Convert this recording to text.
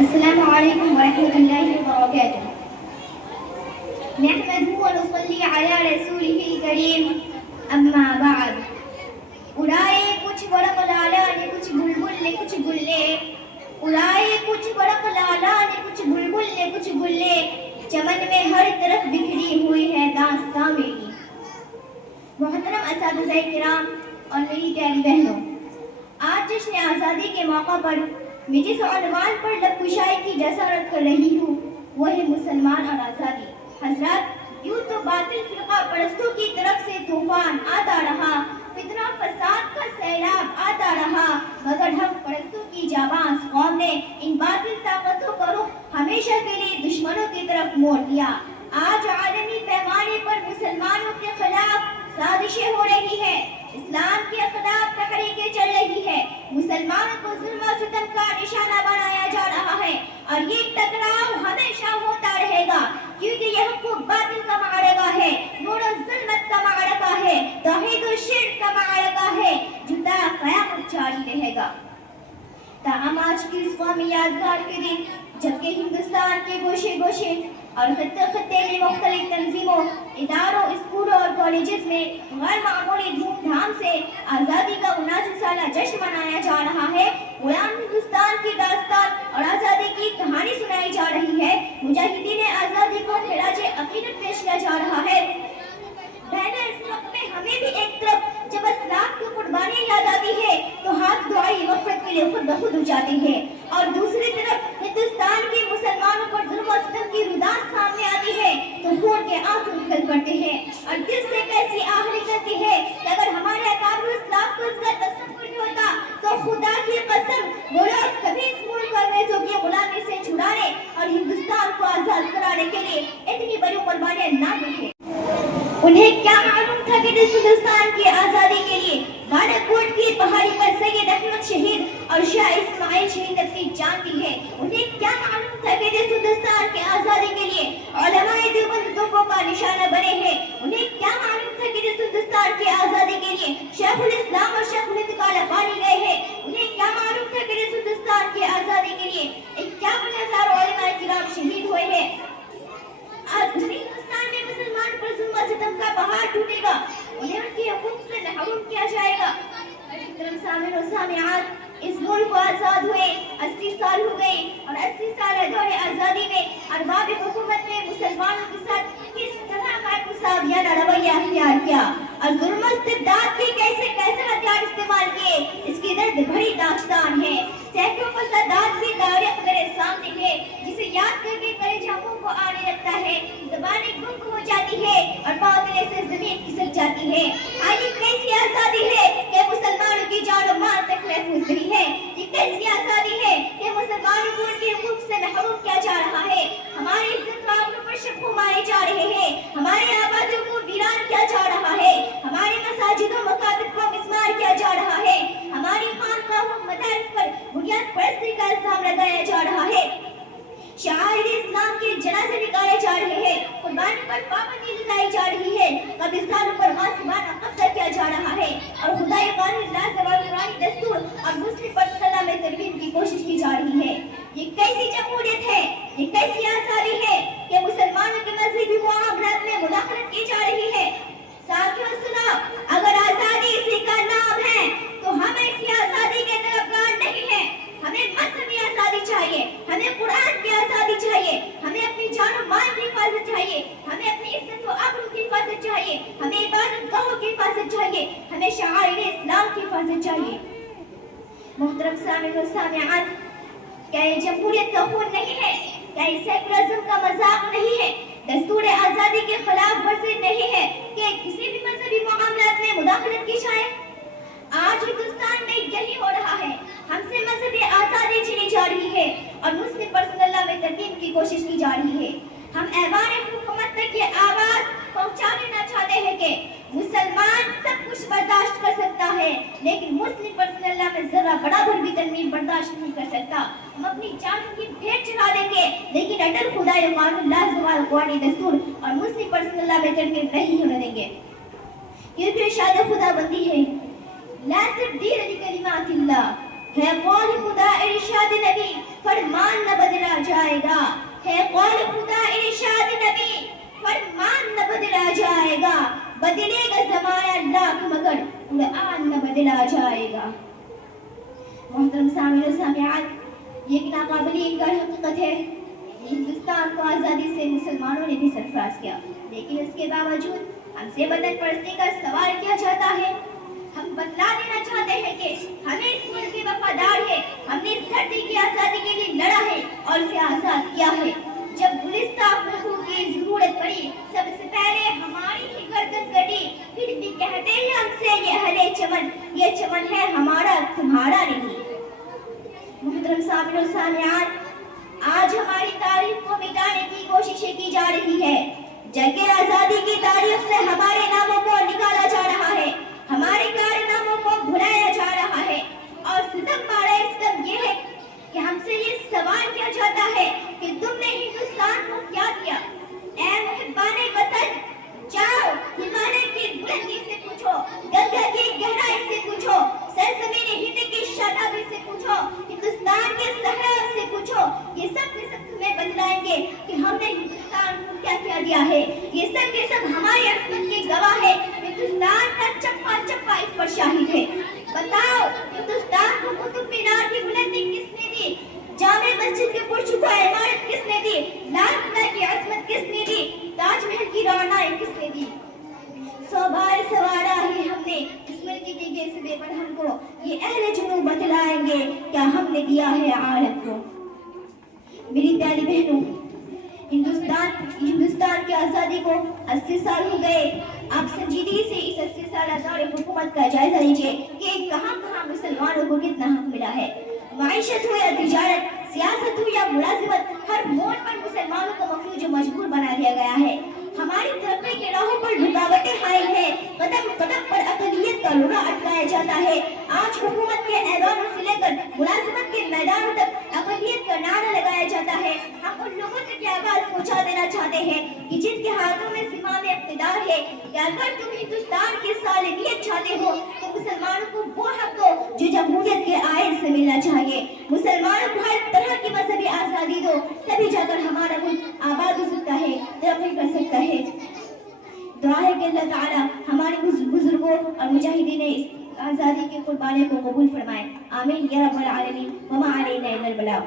السلام علیکم ورحمۃ اللہ وبرکاتہ. نحمده ونصلي على رسوله الكريم اما بعد. اڑائے کچھ برق لالا نے کچھ بلبل نے کچھ گلے، اڑائے کچھ برق لالا نے کچھ بلبل نے کچھ گلے، چمن میں ہر طرف بکھری ہوئی ہے داستاں میری. محترم اساتذہ کرام اور میری پیاری بہنوں، آج جشن آزادی کے موقع پر میں جس عنوان پر لب کشائی کی جسارت کر رہی ہوں وہ ہے مسلمان اور آزادی. حضرات، یوں تو باطل فرقہ پرستوں کی طرف سے طوفان آتا رہا، فتنہ فساد کا سیلاب آتا رہا، مگر حق پرستوں کی جاباز قوم نے ان باطل طاقتوں کا رخ ہمیشہ کے لیے دشمنوں کی طرف موڑ دیا. آج عالمی پیمانے پر مسلمانوں کے خلاف سازشیں ہو رہی ہے، اسلام کے خلاف تحریکیں چل رہی ہے، مسلمانوں کو ظلم و ستم کا نشانہ بنایا جا رہا ہے، اور یہ ٹکراؤ ہمیشہ ہوتا رہے گا، کیونکہ یہ حق و باطل کا معرکہ ہے، نور و ظلمت کا معرکہ ہے، توحید و شرک کا معرکہ ہے، جو تا قیامت جاری رہے گا. تاہم آج کی اس قومی یادگار کے دن جبکہ ہندوستان کے گوشے گوشے اور خطے خطے میں مختلف تنظیموں، اداروں، اسکولوں اور کالجز میں غیر معمولی دھوم دھام سے آزادی کا 79 سالہ جشن منایا جا رہا ہے، غلام ہندوستان کی داستان اور آزادی کی کہانی سنائی جا رہی ہے، مجاہدین آزادی کو خراج عقیدت پیش کیا جا رہا ہے. بہنیں، اس وقت میں ہمیں بھی ایک طرف جب اسلاف کی قربانیاں یاد آتی ہے تو ہاتھ دعائی وقت کے لیے خود بخود ہو جاتے ہیں، اور دوسری طرف ہندوستان کے مسلمانوں پر ظلم و ستم کی رودات سامنے آتی ہے تو خون کے آنسو نکل پڑتے ہیں، اور دل سے کیسی آہ نکلتی ہے کہ اگر ہمارے اکابر اسلاف کو اس کا تصور بھی ہوتا تو خدا کی قسم وہ لوگ کبھی اس ملک اور نیزوں کی غلامی سے چھڑانے اور ہندوستان کو آزاد کرانے کے لیے اتنی بڑی قربانیاں نہ دیتے. انہیں کیا معلوم تھا کہ اس ہندوستان کی آزادی کے لیے بالاکوٹ کی پہاڑی پر سید احمد شہید اور شاہ اسماعیل شہید اپنی جان دی ہے. انہیں کیا معلوم تھا کہ اس ہندوستان کی آزادی کے لیے علماء دیوبند توپوں کا نشانہ بنے ہیں. انہیں کیا معلوم تھا کہ اس ہندوستان کی آزادی کے لیے شیخ الاسلام اور شیخ الہند کا لقانی گئے ہیں. انہیں کیا معلوم تھا کہ اس ہندوستان کی آزادی کے لیے 51,000 علماء کرام شہید ہوئے ہیں. آج اسی ہندوستان میں مسلمان پر ظلم و ستم کا پہاڑ ٹوٹے گا، انہیں ان کے حقوق سے محروم کیا جائے گا. محترم سامعین و سامعات، اس ملک کو آزاد ہوئے 80 سال ہو گئے، اور 80 سال دور آزادی میں ارباب حکومت نے مسلمانوں کے ساتھ کس طرح کا مصابیانہ رویہ اختیار کیا اور ظلم و استبداد کے کیسے کیسے ہتھیار استعمال کیے، اس کی درد بھری داستان ہے. سینکڑوں فسادات بھی تاریخ میرے سامنے ہے، جسے یاد کر کے کلیجہ منہ کو آنے لگتا ہے، زبانیں گنگ ہو جاتی ہے اور پاؤں تلے سے زمین کھسک جاتی ہے. آج یہ کیسی آزادی ہے کہ مسلمانوں کی جان و مال تک محفوظ نہیں ہے؟ یہ کیسی آزادی ہے کہ مسلمانوں کو ان کے حقوق سے محروم کیا جا رہا ہے؟ ہماری عزت قابلوں پر شبخوں مارے جا رہے ہیں، ہمارے آبادیوں کو ویران کیا جا رہا ہے، ہمارے مساجد و مکاتب کو مسمار کیا جا رہا ہے، ہماری خانقاہوں مدارس پر بنیاد پرستی کا الزام لگایا جا رہا ہے، شعائر اسلام کے جنازے نکالے جا رہے ہیں، قربانی پر پابندی لگائی جا رہی ہے، قبرستانوں پر غاصبانہ قبضہ کیا جا رہا ہے، اور خدائی قانون لازم اور قرآنی دستور اور مسلم پرسنل میں ترمیم کی کوشش کی جا رہی ہے. یہ کیسی جمہوریت ہے، یہ کیسی آزادی ہے کہ مسلمانوں کے مذہبی معاملات میں مداخلت کی جا رہی ہے؟ ساتھیوں سنو، اگر آزادی اسی کا نام ہے تو ہم ایسی آزادی کے طرفدار نہیں ہیں. ہمیں مذہبی آزادی چاہیے، ہمیں قرآن کی آزادی چاہیے، ہمیں اپنی جان و مال کی حفاظت چاہیے، ہمیں اپنی عزت و آبرو کی حفاظت چاہیے، ہمیں عبادت گاہوں کی حفاظت چاہیے، ہمیں شعائر اسلام کی حفاظت چاہیے. محترم سامعین و سامعات، کیا یہ جمہوریت کا خون نہیں ہے؟ کیا یہ سیکولرزم کا مذاق نہیں ہے؟ دستور آزادی کے خلاف ورزی نہیں ہے کہ کسی بھی مذہبی معاملات میں مداخلت کی جائے؟ آج ہندوستان میں یہی ہو رہا ہے. ہم سے مذہبی آزادی چھینی جا رہی ہے اور مسلم پرسنل لا میں ترمیم کی کوشش کی جا رہی ہے. ہم ایوان حکومت تک یہ آواز پہنچا دینا چاہتے ہیں کہ مسلمان سب کچھ برداشت کر سکتا ہے، لیکن مسلم پرسنل لا میں ذرا برابر بھی ترمیم برداشت نہیں کر سکتا. ہم اپنی جانوں کی بھیٹ چڑھا دیں گے، لیکن اٹل خدائی قانون لازم اور قرآنی دستور اور مسلم پرسنل لا میں ترمیم نہیں ہونے دیں گے. کیونکہ ارشاد خدا بندی ہے، لا تبدیل لکلمات اللہ، ہے قول خدا، ارشاد نبی، فرمان نہ جائے گا. ہے قول خدا ارشاد نبی فرمان نہ بدلا جائے گا. بدلے گا زمانہ لاکھ مگر قرآن نہ بدلا جائے گا. محترم سامعین و سامعات، یہ ایک ناقابل انکار حقیقت ہے. ہندوستان کو آزادی سے مسلمانوں نے بھی سرفراز کیا، لیکن اس کے باوجود ہم سے بدن پرستی کا سوال کیا جاتا ہے. ہم بتلا دینا چاہتے ہیں کہ ہمیں اس ملک کے وفادار ہے. ہم نے اس دھرتی کی آزادی کے لیے لڑا ہے اور اسے آزاد کیا ہے. جب گلستان حقوق کی ضرورت پڑی سب سے پہلے ہماری ہی گردن کٹی. پھر بھی کہتے ہیں ہم سے یہ اہل چمن، یہ چمن ہے ہمارا تمہارا نہیں. محترم سامعین و سامعات، آج ہماری تاریخ کو مٹانے کی کوششیں کی جا رہی ہے. جنگ آزادی کی تاریخ سے ہمارے ناموں کو نکالا جا رہا ہے، ہمارے کارناموں کو بھلایا جا رہا ہے. اور ستم بارہ ستم یہ ہے کہ ہم سے یہ سوال کیا جاتا ہے کہ تم نے ہندوستان کو کیا کیا. اے محبان وطن، جاؤ ہمالیہ کی بلندی سے پوچھو، گنگا کی گہرائی سے پوچھو، سرزمین ہند کی شادابی سے پوچھو، ہندوستان کے صحرا سے پوچھو. یہ سب کے سب تمہیں بتلائیں گے کہ ہم نے ہندوستان کو کیا کیا دیا ہے. یہ سب کے سب ہماری عظمت کی گواہ ہے. ہندوستان کا چپا چپا اس پر شاہد ہے. بتاؤ ہندوستان کو قطب مینار کی بلندی کس نے دی؟ جامع مسجد کے پرشکوہ عمارت کس نے دی؟ لال قلعہ کی عظمت کس نے دی؟ تاج محل کی رونائی کس نے دی؟ 100 بار سوارا ہے ہم نے اس ملک کے گیسوے پر. ہم کو یہ اہل جنوب بتلائیں گے کیا ہم نے دیا ہے عالم کو. میری پیاری بہنوں، ہندوستان کی آزادی کو 80 سال ہو گئے. آپ سنجیدگی سے اس 80 سالہ دور حکومت کا جائزہ لیجئے کہ کہاں کہاں مسلمانوں کو کتنا حق ملا ہے. معیشت ہو یا تجارت، سیاست ہو یا ملازمت، ہر موڑ پر مسلمانوں کو مفلوج و مجبور بنا دیا گیا ہے. ہماری ترقی کے راہوں پر رکاوٹیں حائل ہیں. قدم قدم پر اقلیت کا لڑا اٹکایا جاتا ہے. آج حکومت کے ایوانوں سے لے کر ملازمت کے میدانوں تک اقلیت کا نعرہ لگایا جاتا ہے. ہم ان لوگوں تک یہ آواز پہنچا دینا چاہتے ہیں کہ جن کے ہاتھوں میں زمام اقتدار ہے کہ اگر تم ہندوستان کی سالمیت چاہتے ہو تو مسلمانوں کو وہ حق دو جو جمہوریت کے آئین سے ملنا چاہیے. مسلمانوں کو ہر طرح کی مذہبی آزادی دو، تبھی جا کر ہمارا ملک آباد ہو سکتا ہے، ترقی کر سکتا ہے. دعا ہے کہ اللہ تعالی ہمارے بزرگوں اور مجاہدین اس آزادی کی قربانی کو قبول فرمائے. آمین یا رب العالمین. وما علینا الا البلاغ.